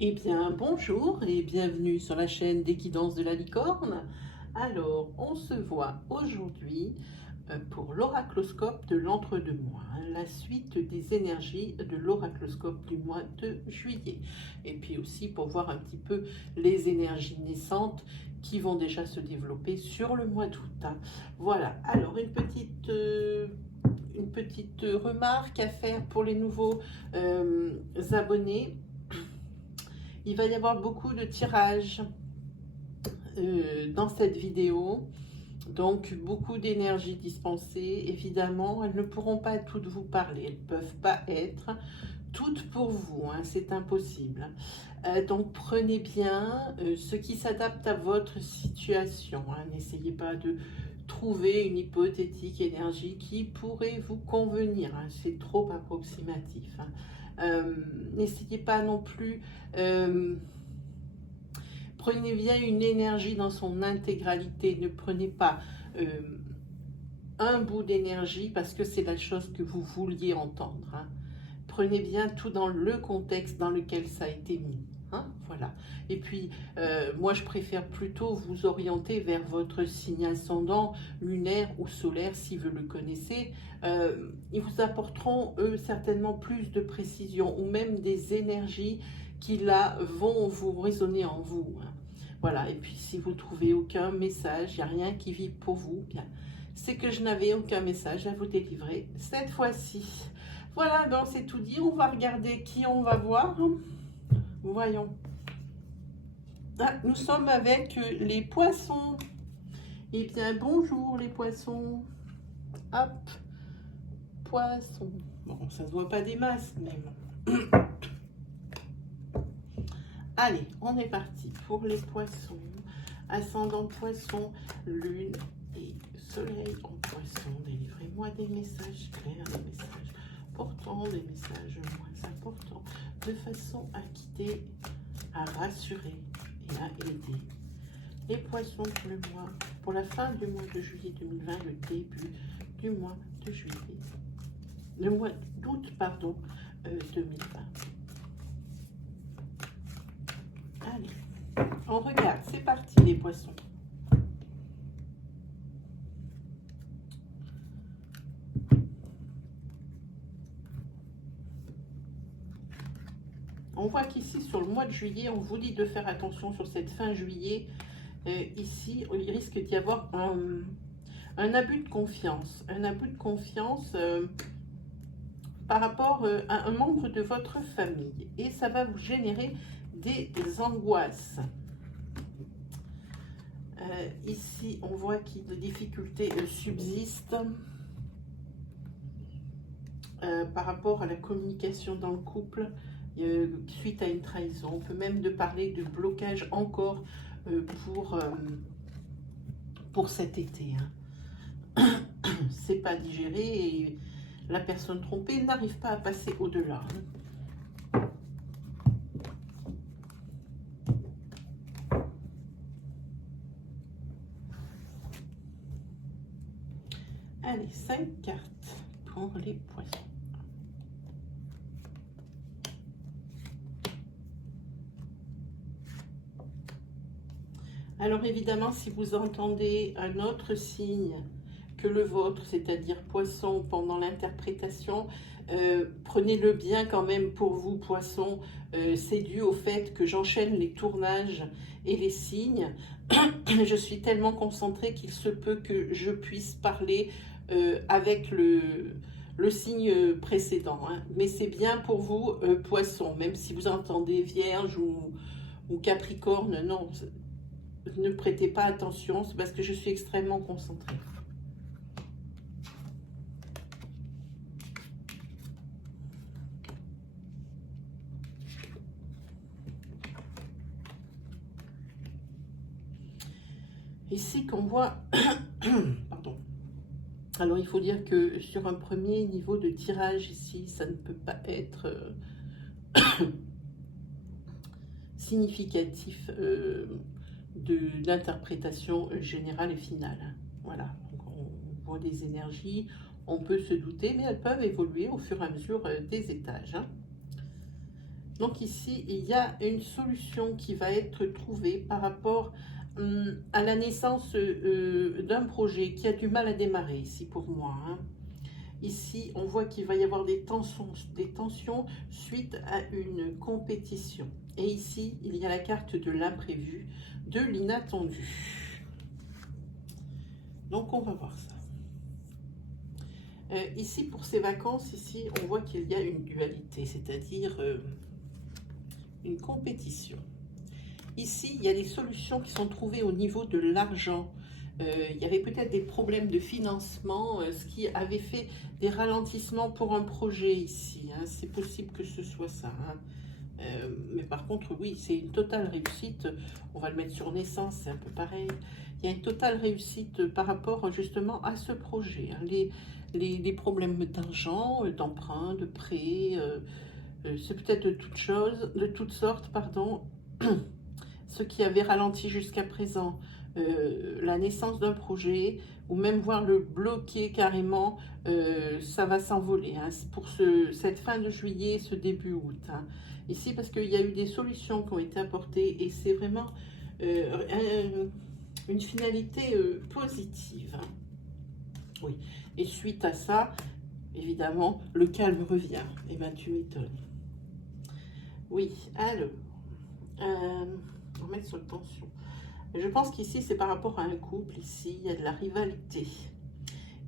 Eh bien, bonjour et bienvenue sur la chaîne des guidances de la licorne. Alors, on se voit aujourd'hui pour l'oracloscope de l'entre-deux-mois, hein, la suite des énergies de l'oracloscope du mois de juillet. Et puis aussi pour voir un petit peu les énergies naissantes qui vont déjà se développer sur le mois d'août, hein. Voilà, alors une petite remarque à faire pour les nouveaux abonnés. Il va y avoir beaucoup de tirages dans cette vidéo, donc beaucoup d'énergie dispensée. Évidemment, elles ne pourront pas toutes vous parler, elles ne peuvent pas être toutes pour vous, hein, c'est impossible. Donc prenez bien ce qui s'adapte à votre situation, hein. N'essayez pas de trouver une hypothétique énergie qui pourrait vous convenir, hein, c'est trop approximatif, hein. N'essayez pas non plus... Prenez bien une énergie dans son intégralité. Ne prenez pas un bout d'énergie parce que c'est la chose que vous vouliez entendre, hein. Prenez bien tout dans le contexte dans lequel ça a été mis, hein, voilà. Et puis, moi, je préfère plutôt vous orienter vers votre signe ascendant, lunaire ou solaire, si vous le connaissez. Ils vous apporteront, eux, certainement plus de précision ou même des énergies qui, là, vont vous résonner en vous, hein. Voilà, et puis si vous trouvez aucun message, il n'y a rien qui vibre pour vous, bien, c'est que je n'avais aucun message à vous délivrer cette fois-ci. Voilà, ben c'est tout dit. On va regarder qui on va voir. Voyons. Ah, nous sommes avec les poissons. Eh bien, bonjour les poissons. Hop, poissons. Bon, ça ne se voit pas des masses, mais bon. Allez, on est parti pour les poissons. Ascendant poisson, lune et soleil en poisson. Délivrez-moi des messages clairs, des messages portants, des messages moins importants, de façon à quitter, à rassurer et à aider. Les poissons pour le mois, pour la fin du mois de juillet 2020, le début du mois de juillet, le mois d'août, pardon, 2020. Allez, on regarde, c'est parti les poissons. On voit qu'ici, sur le mois de juillet, on vous dit de faire attention sur cette fin juillet. Ici, il risque d'y avoir un abus de confiance. Un abus de confiance par rapport à un membre de votre famille. Et ça va vous générer des angoisses. Ici, on voit que des difficultés subsistent par rapport à la communication dans le couple. Suite à une trahison, on peut même parler de blocage encore pour cet été, hein. C'est pas digéré et la personne trompée n'arrive pas à passer au-delà, hein. Allez, 5 cartes pour les poissons. Alors évidemment, si vous entendez un autre signe que le vôtre, c'est-à-dire poisson, pendant l'interprétation, prenez-le bien quand même pour vous, poisson. C'est dû au fait que j'enchaîne les tournages et les signes. Je suis tellement concentrée qu'il se peut que je puisse parler avec le signe précédent, hein. Mais c'est bien pour vous, poisson, même si vous entendez vierge ou capricorne, non. Ne prêtez pas attention, c'est parce que je suis extrêmement concentrée. Ici qu'on voit, pardon. Alors il faut dire que sur un premier niveau de tirage ici, ça ne peut pas être significatif de l'interprétation générale et finale, hein. Voilà, donc on voit des énergies, on peut se douter, mais elles peuvent évoluer au fur et à mesure des étages, hein. Donc ici, il y a une solution qui va être trouvée par rapport à la naissance d'un projet qui a du mal à démarrer ici pour moi. Hein. Ici, on voit qu'il va y avoir des tensions suite à une compétition. Et ici, il y a la carte de l'imprévu, de l'inattendu. Donc, on va voir ça. Ici, pour ces vacances, ici, on voit qu'il y a une dualité, c'est-à-dire une compétition. Ici, il y a des solutions qui sont trouvées au niveau de l'argent. Il y avait peut-être des problèmes de financement, ce qui avait fait des ralentissements pour un projet ici. Hein. C'est possible que ce soit ça. Hein. Mais par contre, oui, c'est une totale réussite. On va le mettre sur naissance, c'est un peu pareil. Il y a une totale réussite par rapport justement à ce projet. Hein. Les problèmes d'argent, d'emprunt, de prêt, c'est peut-être de toutes sortes, pardon. Ce qui avait ralenti jusqu'à présent la naissance d'un projet, ou même voir le bloquer carrément, ça va s'envoler hein, pour cette fin de juillet, ce début août. Hein. Ici, parce qu'il y a eu des solutions qui ont été apportées, et c'est vraiment une finalité positive. Hein. Oui. Et suite à ça, évidemment, le calme revient. Eh bien, tu m'étonnes. Oui, alors... on va mettre sur tension. Je pense qu'ici, c'est par rapport à un couple. Ici, il y a de la rivalité.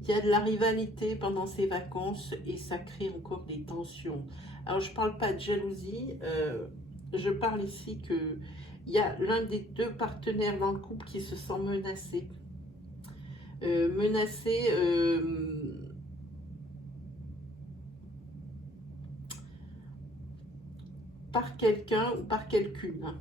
Il y a de la rivalité pendant ces vacances et ça crée encore des tensions. Alors, je ne parle pas de jalousie. Je parle ici qu'il y a l'un des deux partenaires dans le couple qui se sent menacé. Par quelqu'un ou par quelqu'une.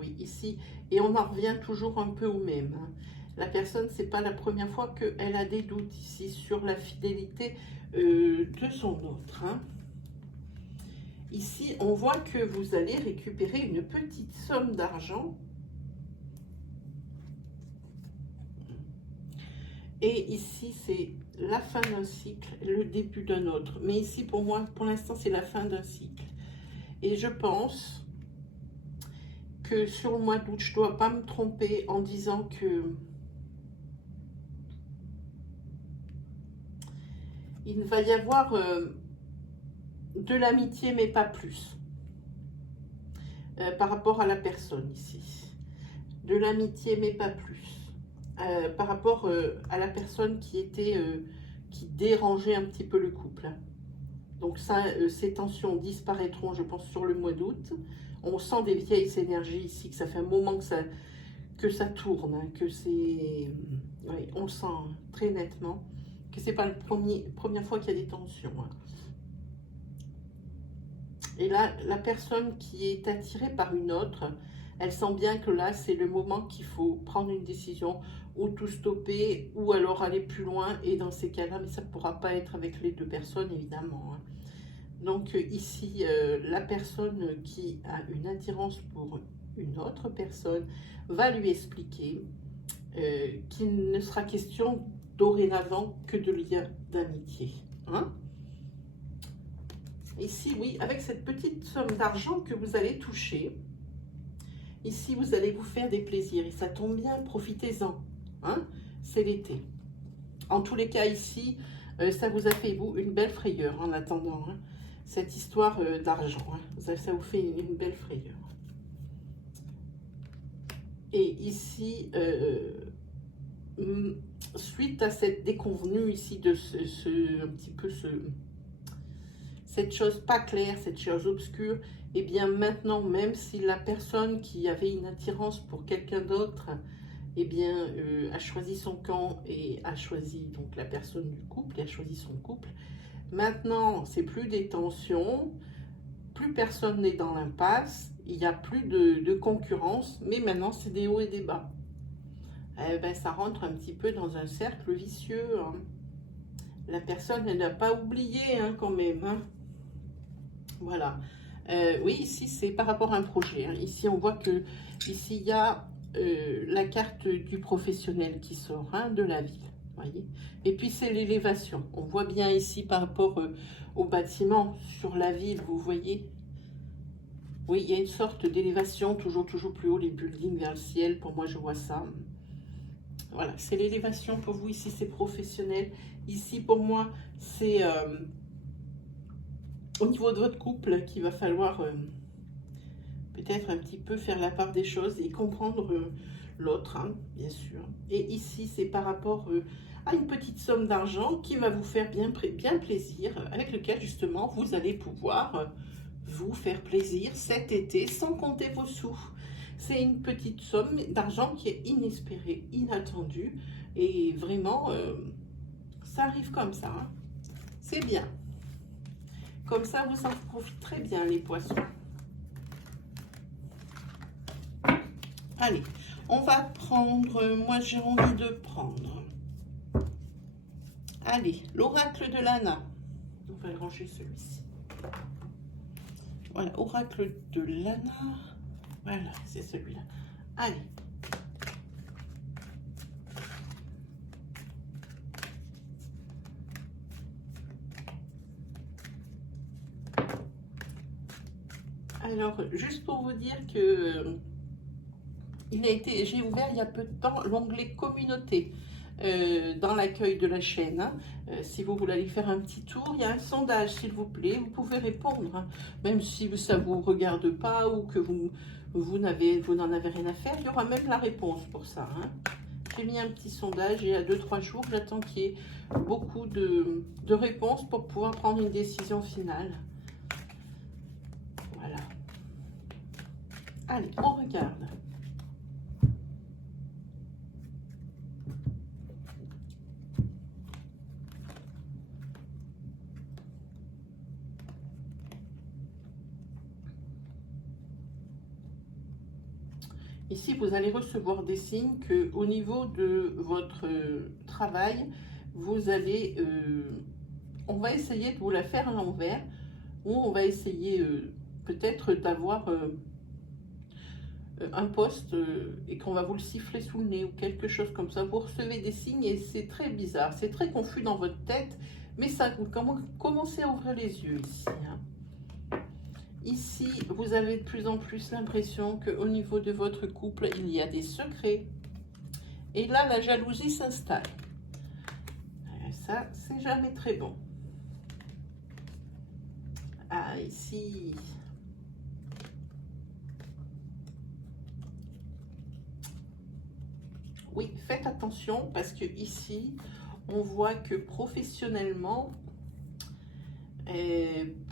Oui, ici. Et on en revient toujours un peu au même. Hein. La personne, c'est pas la première fois qu'elle a des doutes ici sur la fidélité de son autre. Hein. Ici, on voit que vous allez récupérer une petite somme d'argent. Et ici, c'est la fin d'un cycle, le début d'un autre. Mais ici, pour moi, pour l'instant, c'est la fin d'un cycle. Et je pense que sur le mois d'août, je ne dois pas me tromper en disant que il va y avoir de l'amitié, mais pas plus, par rapport à la personne ici. De l'amitié, mais pas plus. Par rapport à la personne qui dérangeait un petit peu le couple. Donc ça, ces tensions disparaîtront, je pense, sur le mois d'août. On sent des vieilles énergies ici, que ça fait un moment que ça tourne, hein, que c'est... Oui, on le sent très nettement, que c'est pas la première fois qu'il y a des tensions. Hein. Et là, la personne qui est attirée par une autre, elle sent bien que là, c'est le moment qu'il faut prendre une décision, ou tout stopper, ou alors aller plus loin. Et dans ces cas-là, mais ça ne pourra pas être avec les deux personnes, évidemment. Hein. Donc ici, la personne qui a une attirance pour une autre personne va lui expliquer qu'il ne sera question dorénavant que de liens d'amitié. Hein? Ici, oui, avec cette petite somme d'argent que vous allez toucher, ici, vous allez vous faire des plaisirs. Et ça tombe bien, profitez-en. Hein? C'est l'été. En tous les cas, ici, ça vous a fait, vous, une belle frayeur en attendant. Hein? Cette histoire d'argent. Hein? Ça vous fait une belle frayeur. Et ici, suite à cette déconvenue ici de un petit peu cette chose pas claire, cette chose obscure, et eh bien maintenant, même si la personne qui avait une attirance pour quelqu'un d'autre, eh bien, a choisi son camp et a choisi donc la personne du couple, et a choisi son couple, maintenant, c'est plus des tensions, plus personne n'est dans l'impasse, il n'y a plus de concurrence, mais maintenant, c'est des hauts et des bas. Eh ben, ça rentre un petit peu dans un cercle vicieux. Hein. La personne, elle n'a pas oublié hein, quand même. Hein. Voilà. Oui, ici, c'est par rapport à un projet. Hein. Ici, on voit que ici, il y a la carte du professionnel qui sort hein, de la ville. Voyez. Et puis, c'est l'élévation. On voit bien ici par rapport au bâtiment sur la ville, vous voyez. Oui, il y a une sorte d'élévation, toujours plus haut, les buildings vers le ciel. Pour moi, je vois ça. Voilà, c'est l'élévation pour vous. Ici, c'est professionnel. Ici, pour moi, c'est au niveau de votre couple qu'il va falloir peut-être un petit peu faire la part des choses et comprendre l'autre, hein, bien sûr. Et ici, c'est par rapport à une petite somme d'argent qui va vous faire bien plaisir, avec lequel justement vous allez pouvoir vous faire plaisir cet été sans compter vos sous. C'est une petite somme d'argent qui est inespérée, inattendue, et vraiment, ça arrive comme ça, hein. C'est bien. Comme ça, vous en profiterez bien, les poissons. Allez, on va prendre, moi j'ai envie de prendre, allez, l'oracle de Lana. On va le ranger celui-ci. Voilà, oracle de Lana. Voilà, c'est celui-là. Allez. Alors, juste pour vous dire que j'ai ouvert il y a peu de temps l'onglet communauté dans l'accueil de la chaîne, hein. Si vous voulez aller faire un petit tour, il y a un sondage, s'il vous plaît, vous pouvez répondre, hein. Même si ça ne vous regarde pas ou que vous n'en avez rien à faire, il y aura même la réponse pour ça, hein. J'ai mis un petit sondage il y a 2-3 jours, j'attends qu'il y ait beaucoup de réponses pour pouvoir prendre une décision finale. Voilà. Allez, on regarde. Ici, vous allez recevoir des signes que au niveau de votre travail, vous allez, on va essayer de vous la faire à l'envers, ou on va essayer peut-être d'avoir un poste et qu'on va vous le siffler sous le nez ou quelque chose comme ça. Vous recevez des signes et c'est très bizarre, c'est très confus dans votre tête, mais ça vous commencez à ouvrir les yeux ici, hein. Ici, vous avez de plus en plus l'impression qu'au niveau de votre couple, il y a des secrets. Et là, la jalousie s'installe. Ça, c'est jamais très bon. Ah, ici. Oui, faites attention parce que ici, on voit que professionnellement,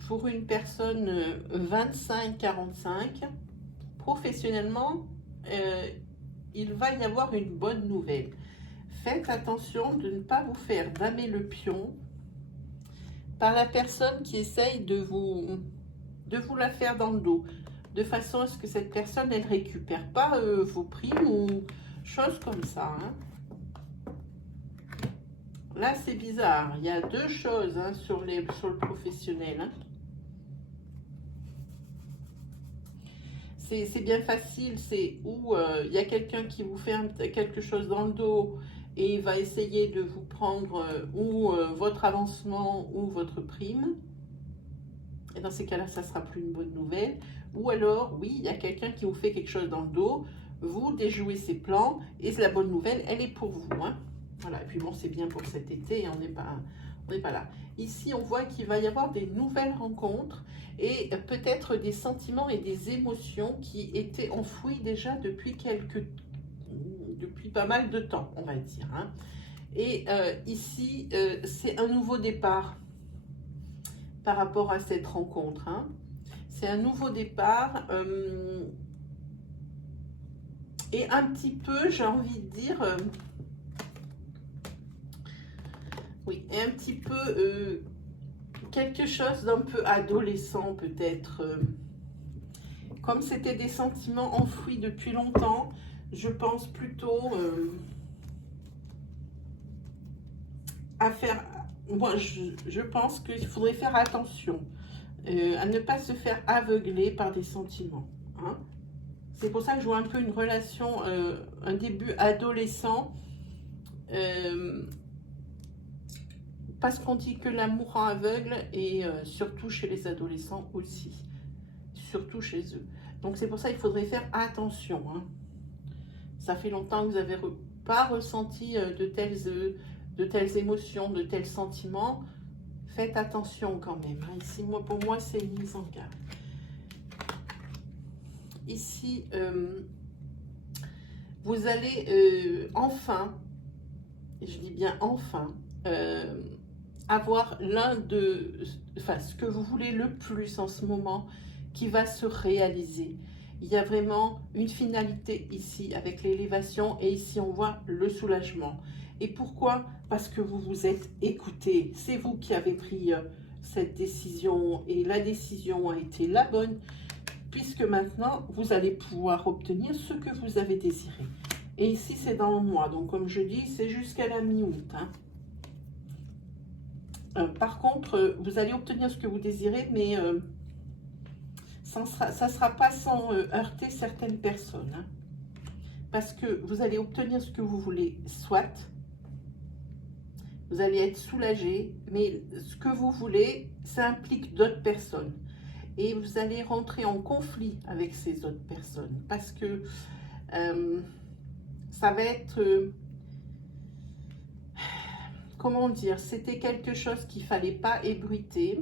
pour une personne 25-45, professionnellement, il va y avoir une bonne nouvelle. Faites attention de ne pas vous faire damer le pion par la personne qui essaye de vous la faire dans le dos, de façon à ce que cette personne, elle récupère pas vos primes ou choses comme ça, hein. Là, c'est bizarre. Il y a deux choses, hein, sur le professionnel, hein. C'est bien facile, c'est où il y a quelqu'un qui vous fait quelque chose dans le dos et il va essayer de vous prendre ou votre avancement ou votre prime. Et dans ces cas-là, ça ne sera plus une bonne nouvelle. Ou alors, oui, il y a quelqu'un qui vous fait quelque chose dans le dos, vous déjouez ses plans et la bonne nouvelle, elle est pour vous, hein. Voilà, et puis bon, c'est bien pour cet été, on n'est pas là. Ici, on voit qu'il va y avoir des nouvelles rencontres et peut-être des sentiments et des émotions qui étaient enfouis déjà depuis pas mal de temps, on va dire, hein. Et ici, c'est un nouveau départ par rapport à cette rencontre, hein. C'est un nouveau départ et un petit peu, j'ai envie de dire... oui, et un petit peu quelque chose d'un peu adolescent peut-être. Comme c'était des sentiments enfouis depuis longtemps, je pense plutôt à faire... Moi, je pense qu'il faudrait faire attention à ne pas se faire aveugler par des sentiments, hein. C'est pour ça que je vois un peu une relation, un début adolescent. Parce qu'on dit que l'amour rend aveugle et surtout chez les adolescents aussi. surtout chez eux. Donc c'est pour ça qu'il faudrait faire attention. Hein. Ça fait longtemps que vous n'avez pas ressenti de telles émotions, de tels sentiments. Faites attention quand même. Hein. Ici, pour moi, c'est une mise en garde. Ici, vous allez enfin, et je dis bien enfin, avoir ce que vous voulez le plus en ce moment qui va se réaliser. Il y a vraiment une finalité ici avec l'élévation et ici on voit le soulagement. Et pourquoi? Parce que vous vous êtes écouté. C'est vous qui avez pris cette décision et la décision a été la bonne puisque maintenant vous allez pouvoir obtenir ce que vous avez désiré. Et ici c'est dans le mois, donc comme je dis, c'est jusqu'à la mi-août. Hein. Par contre, vous allez obtenir ce que vous désirez, mais ça ne sera pas sans heurter certaines personnes. Hein, parce que vous allez obtenir ce que vous voulez, soit vous allez être soulagé, mais ce que vous voulez, ça implique d'autres personnes. Et vous allez rentrer en conflit avec ces autres personnes. Parce que ça va être... comment dire? C'était quelque chose qu'il ne fallait pas ébruiter.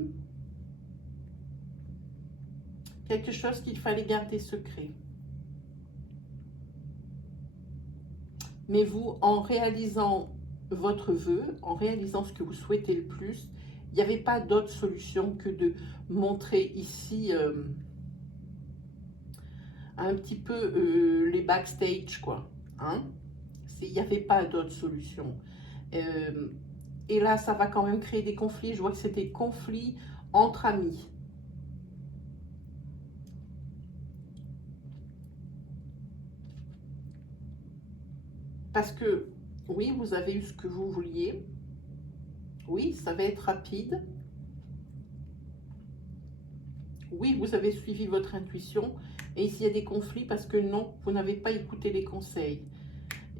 Quelque chose qu'il fallait garder secret. Mais vous, en réalisant votre vœu, en réalisant ce que vous souhaitez le plus, il n'y avait pas d'autre solution que de montrer ici un petit peu les backstage, quoi. Hein? Il n'y avait pas d'autre solution. Et là, ça va quand même créer des conflits. Je vois que c'est des conflits entre amis. Parce que, oui, vous avez eu ce que vous vouliez. Oui, ça va être rapide. Oui, vous avez suivi votre intuition. Et ici, il y a des conflits parce que non, vous n'avez pas écouté les conseils.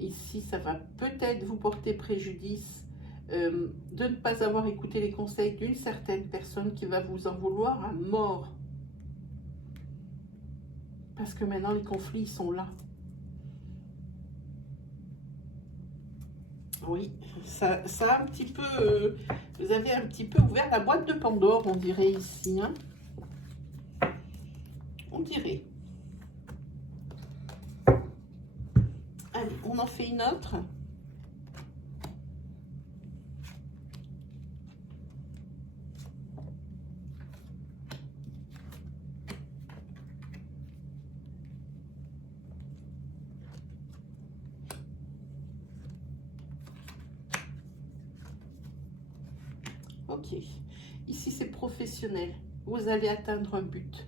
Ici, ça va peut-être vous porter préjudice de ne pas avoir écouté les conseils d'une certaine personne qui va vous en vouloir à mort. Parce que maintenant, les conflits, ils sont là. Oui, ça a un petit peu... vous avez un petit peu ouvert la boîte de Pandore, on dirait ici. Hein, on dirait. Allez, on en fait une autre. Ok, ici c'est professionnel, vous allez atteindre un but.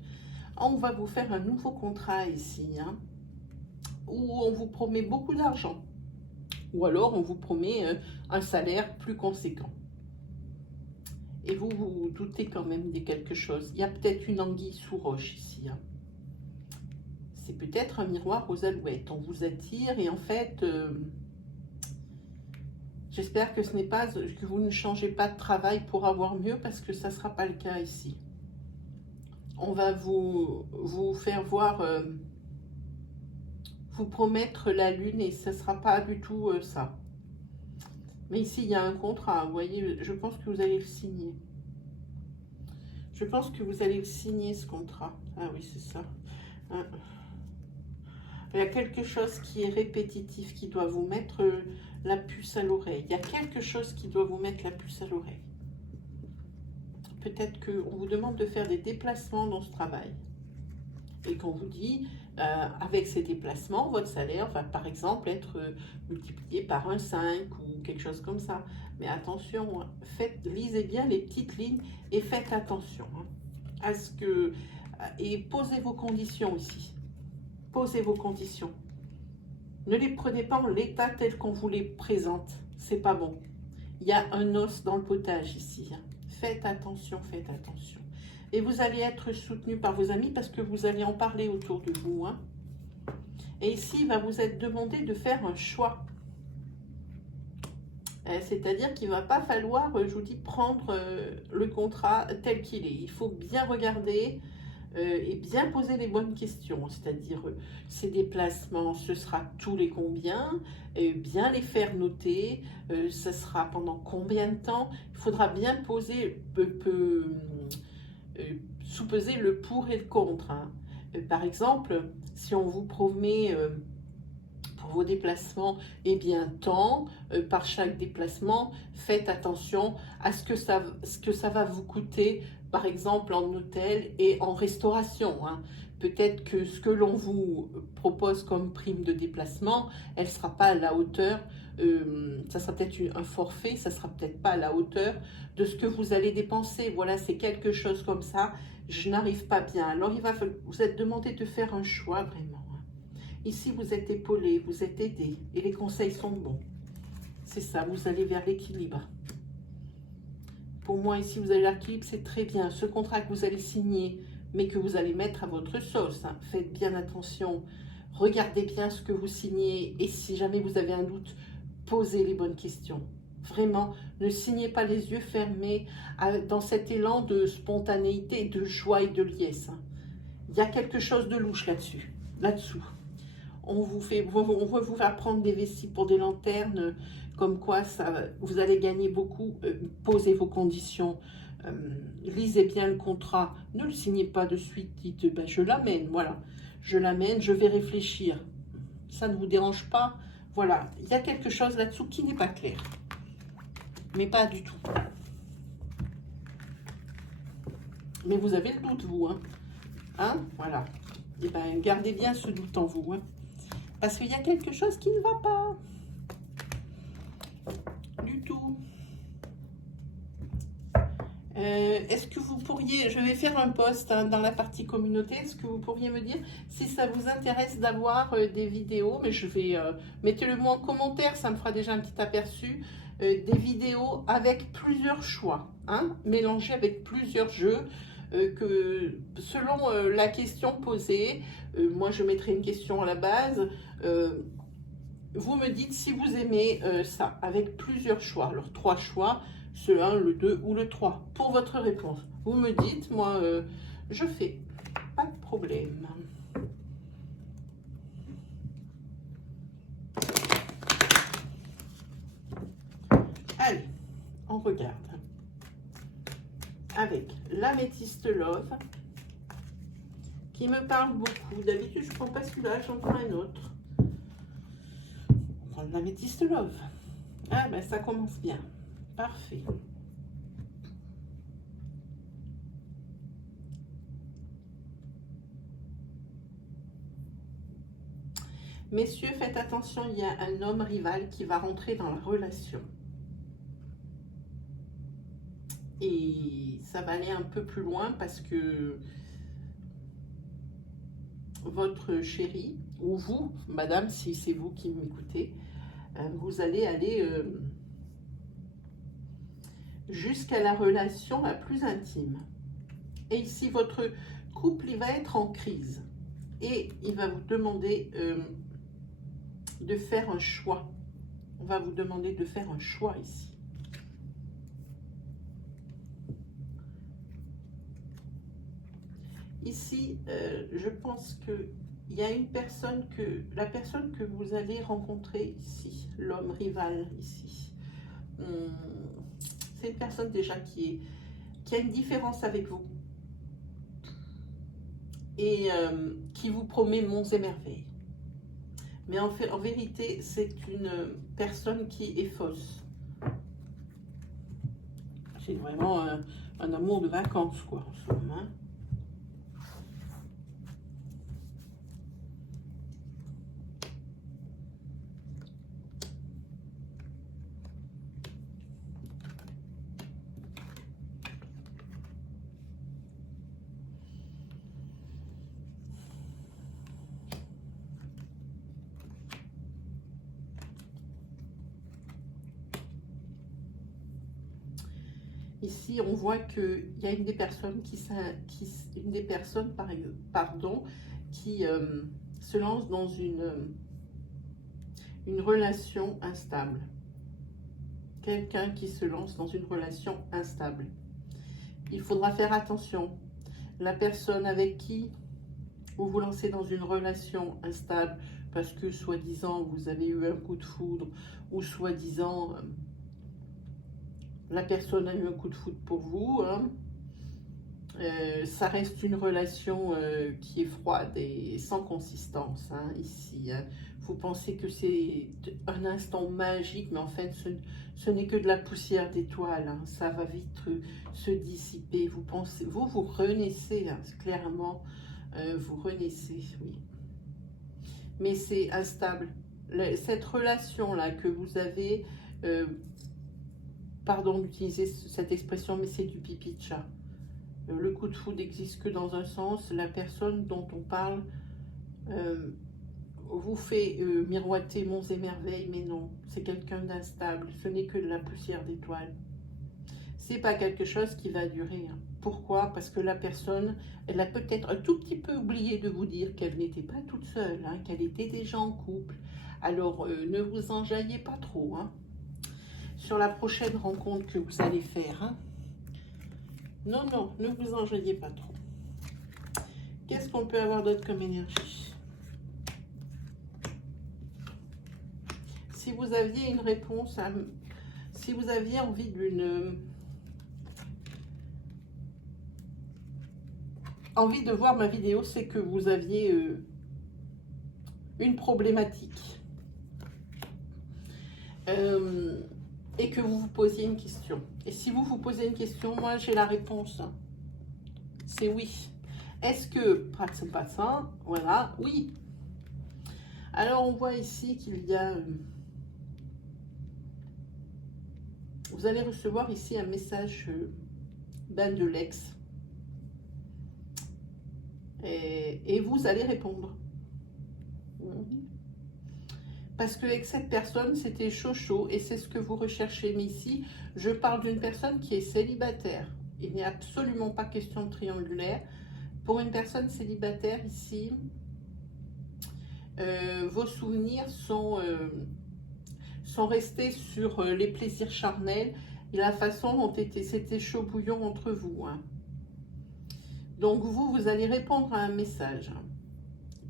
On va vous faire un nouveau contrat ici, hein, où on vous promet beaucoup d'argent. Ou alors on vous promet un salaire plus conséquent. Et vous vous doutez quand même de quelque chose. Il y a peut-être une anguille sous roche ici. Hein. C'est peut-être un miroir aux alouettes. On vous attire et en fait... j'espère que ce n'est pas que vous ne changez pas de travail pour avoir mieux parce que ça ne sera pas le cas ici. On va vous faire voir, vous promettre la lune et ce ne sera pas du tout ça. Mais ici, il y a un contrat, vous voyez, je pense que vous allez le signer. Je pense que vous allez le signer, ce contrat. Ah oui, c'est ça. Hein. Il y a quelque chose qui est répétitif, qui doit vous mettre la puce à l'oreille. Il y a quelque chose qui doit vous mettre la puce à l'oreille. Peut-être qu'on vous demande de faire des déplacements dans ce travail. Et qu'on vous dit, avec ces déplacements, votre salaire va par exemple être multiplié par 1,5 ou quelque chose comme ça. Mais attention, lisez bien les petites lignes et faites attention à ce que... Et posez vos conditions ici. Posez vos conditions. Ne les prenez pas en l'état tel qu'on vous les présente. C'est pas bon. Il y a un os dans le potage ici. Faites attention, faites attention. Et vous allez être soutenu par vos amis parce que vous allez en parler autour de vous. Hein. Et ici, il va vous être demandé de faire un choix. C'est-à-dire qu'il ne va pas falloir, je vous dis, prendre le contrat tel qu'il est. Il faut bien regarder et bien poser les bonnes questions, c'est-à-dire ces déplacements, ce sera tous les combien, bien les faire noter, ça sera pendant combien de temps, il faudra bien poser, sous-peser le pour et le contre. Hein. Par exemple, si on vous promet pour vos déplacements, eh bien tant, par chaque déplacement, faites attention à ce que ça va vous coûter, par exemple en hôtel et en restauration. Hein. Peut-être que ce que l'on vous propose comme prime de déplacement, elle ne sera pas à la hauteur, ça sera peut-être un forfait, ça ne sera peut-être pas à la hauteur de ce que vous allez dépenser. Voilà, c'est quelque chose comme ça. Je n'arrive pas bien. Alors, vous êtes demandé de faire un choix vraiment. Ici, vous êtes épaulé, vous êtes aidé et les conseils sont bons. C'est ça, vous allez vers l'équilibre. Pour moi, ici, vous avez l'équilibre, c'est très bien. Ce contrat que vous allez signer, mais que vous allez mettre à votre sauce, hein, faites bien attention. Regardez bien ce que vous signez et si jamais vous avez un doute, posez les bonnes questions. Vraiment, ne signez pas les yeux fermés dans cet élan de spontanéité, de joie et de liesse. Il y a quelque chose de louche là-dessous. On va vous faire prendre des vessies pour des lanternes, comme quoi vous allez gagner beaucoup. Posez vos conditions, lisez bien le contrat, ne le signez pas de suite, dites ben, je l'amène, voilà, je l'amène, je vais réfléchir. Ça ne vous dérange pas? Voilà, il y a quelque chose là-dessous qui n'est pas clair, mais pas du tout. Mais vous avez le doute, vous, hein, voilà. Et bien, gardez bien ce doute en vous, hein. Parce qu'il y a quelque chose qui ne va pas. Du tout. Est-ce que vous pourriez, je vais faire un post dans la partie communauté, est-ce que vous pourriez me dire si ça vous intéresse d'avoir des vidéos, mais je vais, mettez-le moi en commentaire, ça me fera déjà un petit aperçu, des vidéos avec plusieurs choix, hein, mélangés avec plusieurs jeux, que selon la question posée, moi je mettrai une question à la base, vous me dites si vous aimez ça, avec plusieurs choix. Alors, 3 choix, le 1, le 2 ou le 3. Pour votre réponse, vous me dites, moi, je fais. Pas de problème. Allez, on regarde. Avec l'améthyste Love, qui me parle beaucoup. D'habitude, je ne prends pas celui-là, j'en prends un autre. On prend l'améthyste Love. Ah ben, ça commence bien. Parfait. Messieurs, faites attention, il y a un homme rival qui va rentrer dans la relation. Et ça va aller un peu plus loin parce que votre chéri, ou vous, madame, si c'est vous qui m'écoutez, vous allez aller jusqu'à la relation la plus intime. Et ici, votre couple, il va être en crise. Et il va vous demander de faire un choix. On va vous demander de faire un choix ici. Ici, je pense qu'il y a une personne la personne que vous allez rencontrer ici, l'homme rival ici. C'est une personne déjà qui a une différence avec vous et qui vous promet monts et merveilles. Mais en vérité, c'est une personne qui est fausse. C'est vraiment un amour de vacances, quoi, en somme, hein. Ici, on voit qu'il y a une des personnes qui se lance dans une relation instable. Quelqu'un qui se lance dans une relation instable. Il faudra faire attention. La personne avec qui vous vous lancez dans une relation instable parce que soi-disant vous avez eu un coup de foudre ou soi-disant la personne a eu un coup de foudre pour vous, hein. Ça reste une relation qui est froide et sans consistance, hein, ici. Hein. Vous pensez que c'est un instant magique, mais en fait, ce n'est que de la poussière d'étoiles. Hein. Ça va vite se dissiper. Vous pensez, vous renaissez, hein, clairement, vous renaissez, oui. Mais c'est instable. Cette relation-là que vous avez, pardon d'utiliser cette expression, mais c'est du pipi de chat. Le coup de foudre n'existe que dans un sens. La personne dont on parle vous fait miroiter monts et merveilles, mais non, c'est quelqu'un d'instable. Ce n'est que de la poussière d'étoiles. C'est pas quelque chose qui va durer. Hein. Pourquoi? Parce que la personne, elle a peut-être un tout petit peu oublié de vous dire qu'elle n'était pas toute seule, hein, qu'elle était déjà en couple. Alors, ne vous enjaillez pas trop. Hein. Sur la prochaine rencontre que vous allez faire, hein. Non, non, ne vous enjaillez pas trop. Qu'est-ce qu'on peut avoir d'autre comme énergie? Si vous aviez une réponse, si vous aviez envie envie de voir ma vidéo, c'est que vous aviez une problématique et que vous vous posiez une question. Et si vous vous posez une question, moi j'ai la réponse. C'est oui. Est-ce que, passant, voilà, oui. Alors on voit ici qu'il y a, vous allez recevoir ici un message de l'ex. Et vous allez répondre. Parce qu'avec cette personne, c'était chaud et c'est ce que vous recherchez. Mais ici, je parle d'une personne qui est célibataire. Il n'est absolument pas question de triangulaire. Pour une personne célibataire ici, vos souvenirs sont restés sur les plaisirs charnels et la façon dont c'était chaud bouillon entre vous. Hein. Donc vous allez répondre à un message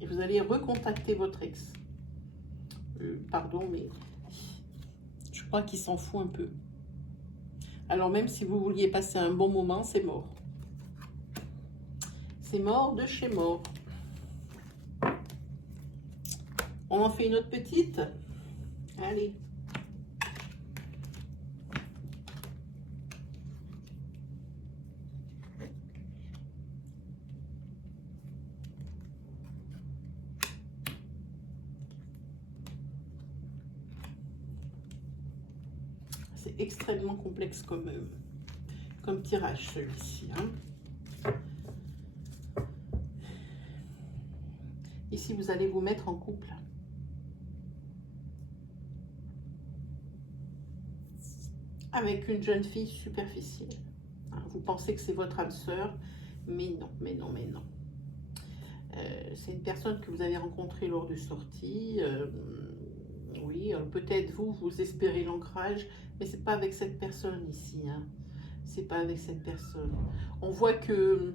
et vous allez recontacter votre ex. Pardon, mais je crois qu'il s'en fout un peu. Alors même si vous vouliez passer un bon moment, c'est mort. C'est mort de chez mort. On en fait une autre petite? Allez. C'est extrêmement complexe comme tirage, celui-ci. Hein. Ici, vous allez vous mettre en couple. Avec une jeune fille superficielle. Hein, vous pensez que c'est votre âme sœur, mais non, mais non, mais non. C'est une personne que vous avez rencontrée lors de sorties. Oui, peut-être vous espérez l'ancrage, mais c'est pas avec cette personne ici. Hein. C'est pas avec cette personne. On voit que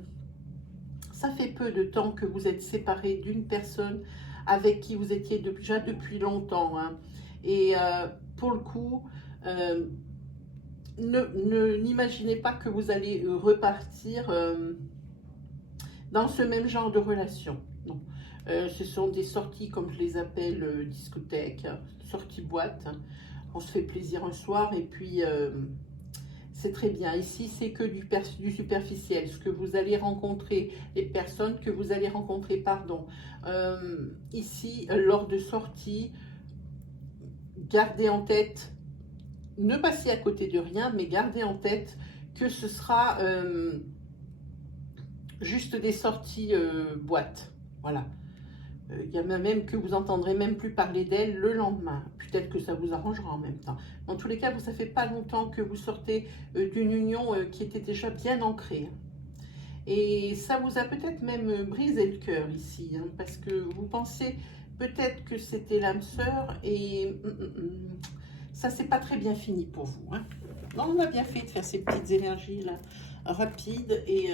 ça fait peu de temps que vous êtes séparés d'une personne avec qui vous étiez déjà depuis longtemps. Hein. Et pour le coup, n'imaginez pas que vous allez repartir dans ce même genre de relation. Non. Ce sont des sorties, comme je les appelle, discothèques, sorties boîte. On se fait plaisir un soir et puis c'est très bien. Ici, c'est que du superficiel. Ce que vous allez rencontrer, les personnes que vous allez rencontrer, pardon. Ici, lors de sorties, gardez en tête, ne passez à côté de rien, mais gardez en tête que ce sera juste des sorties boîte. Voilà. Il y a même que vous entendrez même plus parler d'elle le lendemain. Peut-être que ça vous arrangera en même temps. Dans tous les cas, ça fait pas longtemps que vous sortez d'une union qui était déjà bien ancrée. Et ça vous a peut-être même brisé le cœur ici, hein, parce que vous pensez peut-être que c'était l'âme sœur et ça c'est pas très bien fini pour vous. Hein. Non, on a bien fait de faire ces petites énergies là rapides et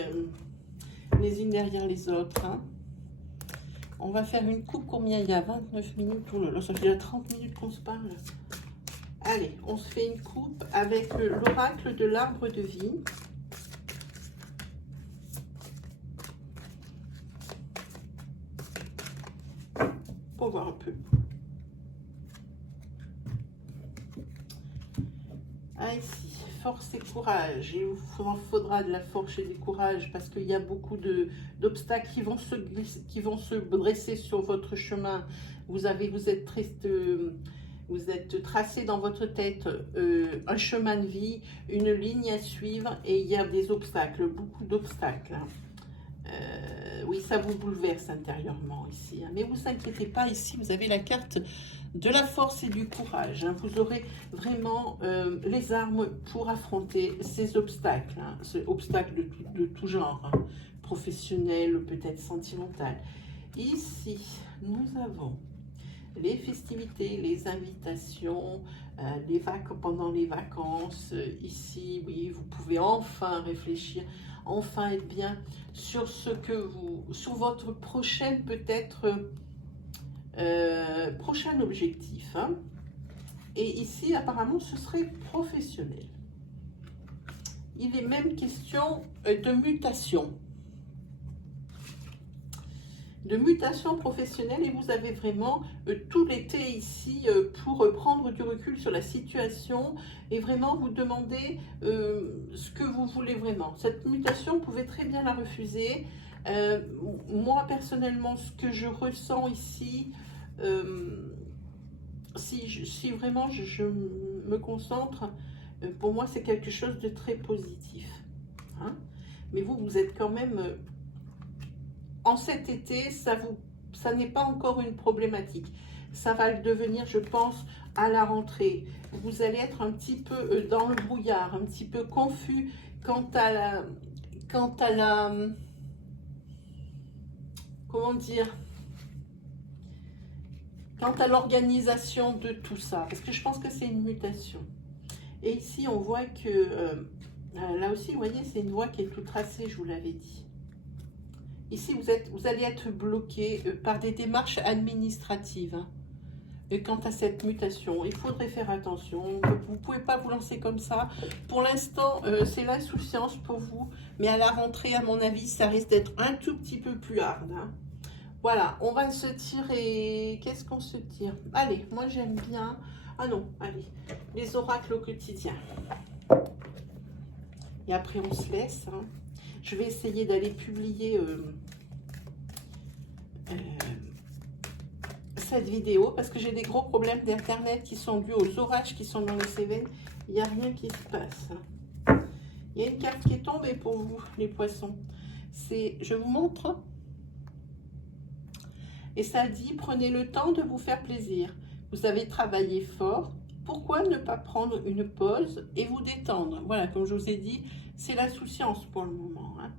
les unes derrière les autres. Hein. On va faire une coupe, combien il y a 29 minutes. Oh là là, ça fait déjà 30 minutes qu'on se parle. Allez, on se fait une coupe avec l'oracle de l'arbre de vie. Pour voir un peu. Ah, ici, force et courage. Il vous faudra de la force et du courage parce qu'il y a beaucoup d'obstacles qui vont se dresser sur votre chemin. Vous êtes triste. Vous êtes tracé dans votre tête un chemin de vie, une ligne à suivre et il y a des obstacles, beaucoup d'obstacles. Oui, ça vous bouleverse intérieurement ici. Hein. Mais vous inquiétez pas, ici vous avez la carte de la force et du courage. Hein. Vous aurez vraiment les armes pour affronter ces obstacles. Hein. Ces obstacles de tout genre, hein. Professionnel, peut-être sentimental. Ici, nous avons les festivités, les invitations, pendant les vacances. Ici, oui, vous pouvez enfin réfléchir, enfin être bien sur sur votre prochaine peut-être prochain objectif. Hein. Et ici, apparemment, ce serait professionnel. Il est même question de mutation. De mutation professionnelle et vous avez vraiment tout l'été ici pour prendre du recul sur la situation et vraiment vous demander ce que vous voulez vraiment. Cette mutation, vous pouvez très bien la refuser. Moi, personnellement, ce que je ressens ici, si vraiment je me concentre, pour moi, c'est quelque chose de très positif. Hein. Mais vous êtes quand même... en cet été, ça n'est pas encore une problématique. Ça va le devenir, je pense, à la rentrée. Vous allez être un petit peu dans le brouillard, un petit peu confus quant à comment dire, quant à l'organisation de tout ça. Parce que je pense que c'est une mutation. Et ici, on voit que, là aussi, vous voyez, c'est une voie qui est tout tracée, je vous l'avais dit. Ici, vous allez être bloqué par des démarches administratives. Hein. Quant à cette mutation, il faudrait faire attention. Vous ne pouvez pas vous lancer comme ça. Pour l'instant, c'est l'insouciance pour vous. Mais à la rentrée, à mon avis, ça risque d'être un tout petit peu plus hard. Hein. Voilà, on va se tirer. Qu'est-ce qu'on se tire? Allez, moi j'aime bien... Ah non, allez. Les oracles au quotidien. Et après, on se laisse. Hein. Je vais essayer d'aller publier cette vidéo parce que j'ai des gros problèmes d'internet qui sont dus aux orages qui sont dans les Cévennes. Il n'y a rien qui se passe. Il y a une carte qui est tombée pour vous, les poissons. Je vous montre. Et ça dit, prenez le temps de vous faire plaisir. Vous avez travaillé fort. Pourquoi ne pas prendre une pause et vous détendre? Voilà, comme je vous ai dit, c'est l'insouciance pour le moment. Hein.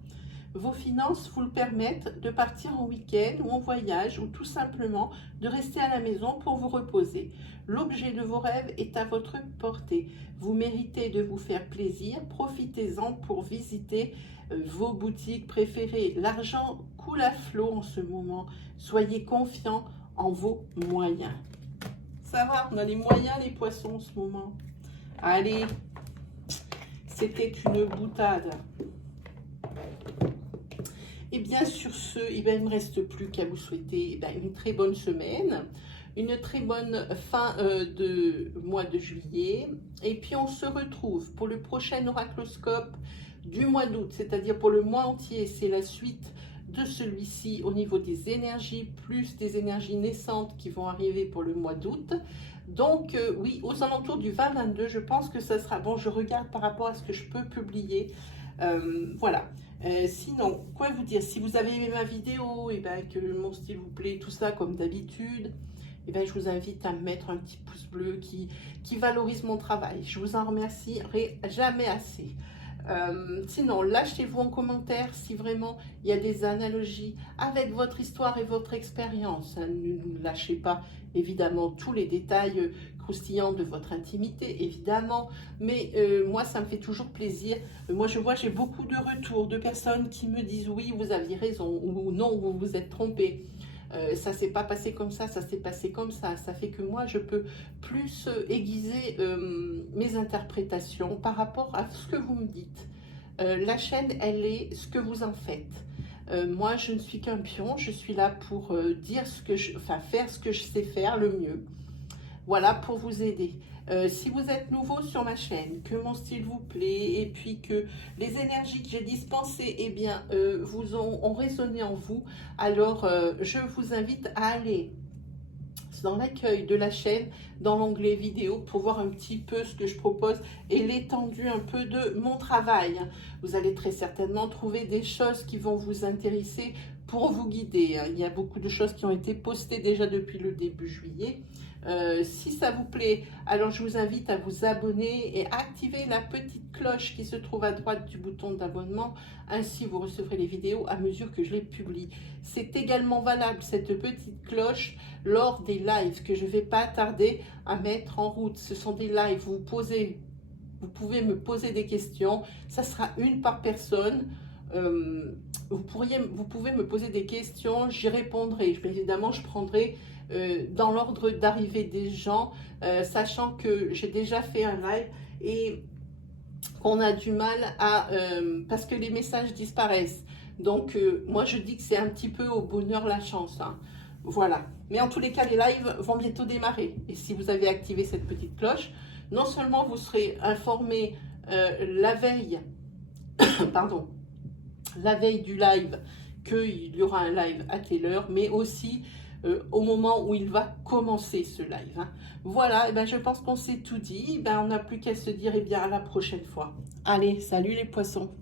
Vos finances vous le permettent de partir en week-end ou en voyage ou tout simplement de rester à la maison pour vous reposer. L'objet de vos rêves est à votre portée. Vous méritez de vous faire plaisir. Profitez-en pour visiter vos boutiques préférées. L'argent coule à flot en ce moment. Soyez confiants en vos moyens. Ça va, on a les moyens, les poissons, en ce moment. Allez, c'était une boutade. Et bien, sur ce, il ne me reste plus qu'à vous souhaiter une très bonne semaine, une très bonne fin de mois de juillet. Et puis, on se retrouve pour le prochain oracloscope du mois d'août, c'est-à-dire pour le mois entier. C'est la suite de celui-ci au niveau des énergies, plus des énergies naissantes qui vont arriver pour le mois d'août. Donc oui, aux alentours du 20-22, je pense que ça sera bon. Je regarde par rapport à ce que je peux publier. Voilà. Sinon, quoi vous dire, si vous avez aimé ma vidéo, et que mon style vous plaît, tout ça comme d'habitude, je vous invite à me mettre un petit pouce bleu qui valorise mon travail. Je vous en remercierai jamais assez. Sinon, lâchez-vous en commentaire si vraiment il y a des analogies avec votre histoire et votre expérience. Hein. Ne lâchez pas évidemment tous les détails croustillants de votre intimité, évidemment, mais moi ça me fait toujours plaisir. Moi je vois, j'ai beaucoup de retours de personnes qui me disent oui, vous aviez raison, ou non, vous vous êtes trompé. Ça s'est pas passé comme ça s'est passé comme ça. Ça fait que moi, je peux plus aiguiser mes interprétations par rapport à ce que vous me dites. La chaîne, elle est ce que vous en faites. Moi, je ne suis qu'un pion. Je suis là pour dire ce que faire ce que je sais faire le mieux. Voilà, pour vous aider. Si vous êtes nouveau sur ma chaîne, que mon style vous plaît et puis que les énergies que j'ai dispensées eh bien, vous ont résonné en vous, alors je vous invite à aller dans l'accueil de la chaîne, dans l'onglet vidéo, pour voir un petit peu ce que je propose et l'étendue un peu de mon travail. Vous allez très certainement trouver des choses qui vont vous intéresser pour vous guider. Il y a beaucoup de choses qui ont été postées déjà depuis le début juillet. Si ça vous plaît, alors je vous invite à vous abonner et activer la petite cloche qui se trouve à droite du bouton d'abonnement. Ainsi, vous recevrez les vidéos à mesure que je les publie. C'est également valable, cette petite cloche, lors des lives que je ne vais pas tarder à mettre en route. Ce sont des lives où vous pouvez me poser des questions. Ça sera une par personne. Vous pouvez me poser des questions, j'y répondrai. Évidemment, je prendrai dans l'ordre d'arrivée des gens, sachant que j'ai déjà fait un live et qu'on a du mal à... parce que les messages disparaissent. Donc, moi, je dis que c'est un petit peu au bonheur la chance. Hein. Voilà. Mais en tous les cas, les lives vont bientôt démarrer. Et si vous avez activé cette petite cloche, non seulement vous serez informé la veille, pardon, la veille du live, qu'il y aura un live à telle heure, mais aussi au moment où il va commencer ce live. Hein. Voilà, et ben, je pense qu'on s'est tout dit. Ben, on n'a plus qu'à se dire eh bien, à la prochaine fois. Allez, salut les poissons!